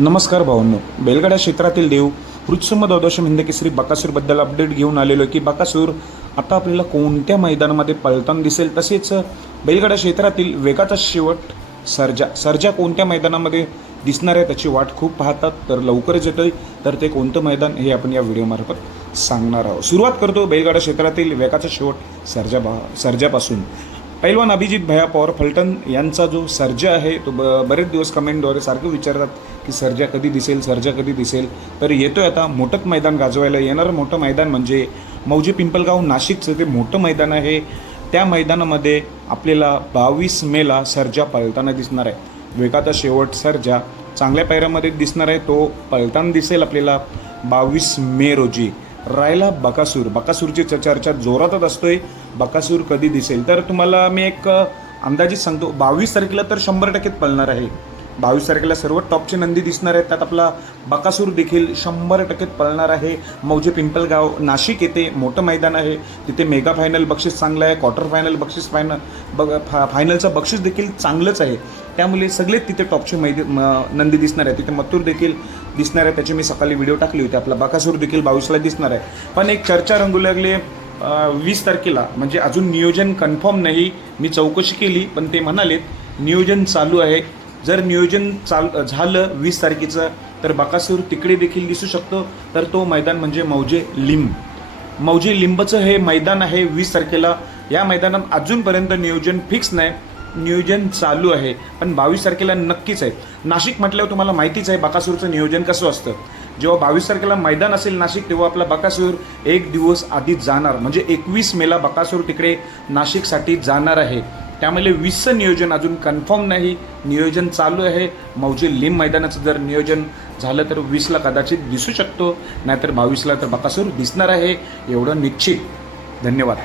नमस्कार भावांनो, बैलगाड्या क्षेत्रातील देव हृत्सम द्वादशम हिंदकेसरी बकासूरबद्दल अपडेट घेऊन आलेलो आहे की बकासूर आता आपल्याला कोणत्या मैदानामध्ये पळताना दिसेल, तसेच बैलगाड्या क्षेत्रातील वेगाचा शेवट सर्जा कोणत्या मैदानामध्ये दिसणार आहे त्याची वाट खूप पाहतात. तर लवकरच येतोय, तर ते कोणतं मैदान हे आपण या व्हिडिओमार्फत सांगणार आहोत. सुरुवात करतो बैलगाडा क्षेत्रातील वेगाचा शेवट सर्जापासून. पैलवान अभिजित भैया पवार फलटण यांचा जो सर्जा आहे तो बरेच दिवस कमेंटद्वारे सारखं विचारतात की सर्जा कधी दिसेल. तर येतोय आता. मोठं मैदान गाजवायला येणारं मोठं मैदान म्हणजे मौजे पिंपलगाव नाशिकचं ते मोठं मैदान आहे. त्या मैदानामध्ये आपल्याला 22 मेला सर्जा पळताना दिसणार आहे. वेगाचा शेवट सर्जा चांगल्या पायऱ्यामध्ये दिसणार आहे, तो पळताना दिसेल आपल्याला 22 मे रोजी. राहिला बकासूरची चर्चा जोरातच असतोय. बकासूर कधी दिसेल तर तुम्हाला मी एक अंदाजित सांगतो. 22 तारखेला तर 100% पळणार आहे. 22 तारखेला सर्व टॉपचे नंदी दिसणार आहेत. त्यात आपला बकासूर देखील 100% पळणार आहे. मौजे पिंपलगाव नाशिक येथे मोठं मैदान आहे. तिथे मेगा फायनल बक्षीस चांगलं आहे, क्वार्टर फायनल बक्षीस फायनलचं बक्षीस देखील चांगलंच आहे. त्यामुळे सगळेच तिथे टॉपचे नंदी दिसणार आहे. तिथे मथुर देखील दिसणार आहे, त्याची मी सकाळी व्हिडिओ टाकली होती. आपला बकासूर देखील 22ला दिसणार आहे. पण एक चर्चा रंगू लागली 20 तारखेला, म्हणजे अजून नियोजन कन्फर्म नाही. मी चौकशी केली पण ते म्हणालेत नियोजन चालू आहे. जर नियोजन झालं 20 तारखेचं तर बकासूर तिकडे देखील दिसू शकतो. तर तो मैदान म्हणजे मौजे लिंबचं हे मैदान आहे 20 तारखेला. या मैदानात अजूनपर्यंत नियोजन फिक्स नाही, नियोजन चालू आहे, पण 22 तारखेला नक्कीच आहे. नाशिक म्हटल्यावर तुम्हाला माहितीच आहे बकासूरचं नियोजन कसं असतं. जेव्हा 22 तारखेला मैदान असेल नाशिक, तेव्हा आपला बकासूर एक दिवस आधी जाणार, म्हणजे 21 मेला बकासूर तिकडे नाशिकसाठी जाणार आहे. त्यामुळे 20चं नियोजन अजून कन्फर्म नाही, नियोजन चालू आहे. मौजे लिंब मैदानाचं जर नियोजन झालं तर 20ला कदाचित दिसू शकतो, नाहीतर 22ला तर बकासूर दिसणार आहे, एवढं निश्चित. धन्यवाद.